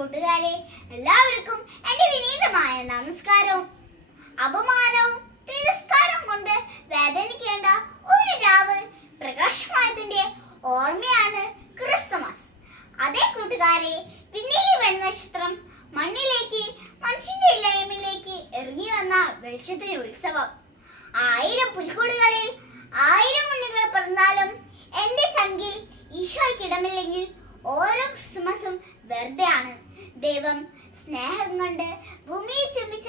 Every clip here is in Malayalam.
കൂട്ടുകാരെ, എല്ലാവർക്കും എൻ്റെ വിനീതമായ നമസ്കാരവും. അപമാനവും തിരസ്കാരവും കൊണ്ട് വേദനിക്കേണ്ട ഒരു രാവ് പ്രകാശമായതിന്റെ ഓർമ്മയാണ് ക്രിസ്തുമസ്. അതേ കൂട്ടുകാരെ, പിന്നെ ഈ വെണ്ണനക്ഷത്രം മണ്ണിലേക്ക്, മനുഷ്യന്റെ ഇളയമിലേക്ക് ഇറങ്ങി വന്ന വെളിച്ചത്തിന് ഉത്സവം. 1000 പുൽക്കൂടുകളിൽ 1000 ഉണ്ണികൾ പിറന്നാലും എൻ്റെ ചങ്കിൽ ഈശോയ്ക്കിടമില്ലെങ്കിൽ ഓരോ ക്രിസ്തുമസും വെറുതെയാണ്. ദൈവം സ്നേഹം കൊണ്ട് ഭൂമിയെ ചുംബിച്ച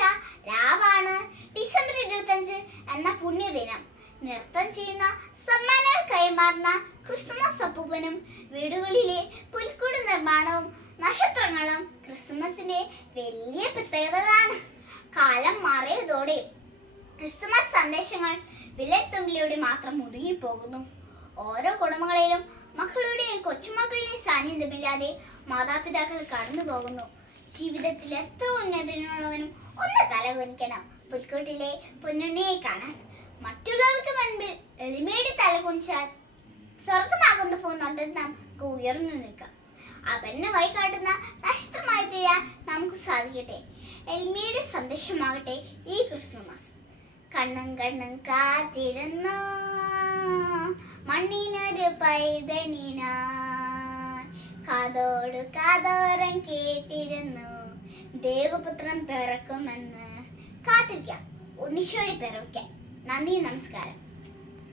രാവാണ് ഡിസംബർ 25 എന്ന പുണ്യദിനം. നൃത്തം ചെയ്യുന്ന, സമ്മാനങ്ങൾ കൈമാറുന്ന ക്രിസ്തുമസ് അപ്പൂപ്പനും വീടുകളിലെ പുൽക്കൂട് നിർമ്മാണവും നക്ഷത്രങ്ങളും ക്രിസ്തുമസിന്റെ വലിയ പ്രത്യേകതകളാണ്. കാലം മാറിയതോടെ ക്രിസ്തുമസ് സന്ദേശങ്ങൾ വിരൽത്തുമ്പിലൂടെ മാത്രം ഒതുങ്ങിപ്പോകുന്നു. ഓരോ കുടുംബങ്ങളിലും മക്കളുടെയും കൊച്ചുമക്കളുടെയും സാന്നിധ്യമില്ലാതെ മാതാപിതാക്കൾ കടന്നു പോകുന്നു. ജീവിതത്തിൽ എത്ര ഉന്നതനുള്ളവനും ഒന്ന് തലകുനിക്കണം, പുൽക്കൂട്ടിലെ പൊന്നുണ്ണിയെ കാണാൻ. മറ്റുള്ളവർക്ക് മുൻപിൽ എളിമയുടെ തലകുനിച്ചാൽ സ്വർഗമാകുന്നു പോകുന്നത് നമുക്ക് ഉയർന്നു നിൽക്കാം. അവന് വഴി കാട്ടുന്ന നക്ഷത്രമായി തീരാൻ നമുക്ക് സാധിക്കട്ടെ. എളിമയുടെ സന്ദേശമാകട്ടെ ഈ ക്രിസ്തുമസ്. കണ്ണും കണ്ണും കാത്തിരുന്നു മണ്ണിനൊരു പൈതനിനാ, കാതോട് കാതോരം കേട്ടിരുന്നു ദേവപുത്രൻ പിറക്കുമെന്ന്. കാത്തിരിക്കാം, ഉണ്ണീശോയെ പിറവിക്കാം. നന്ദി, നമസ്കാരം.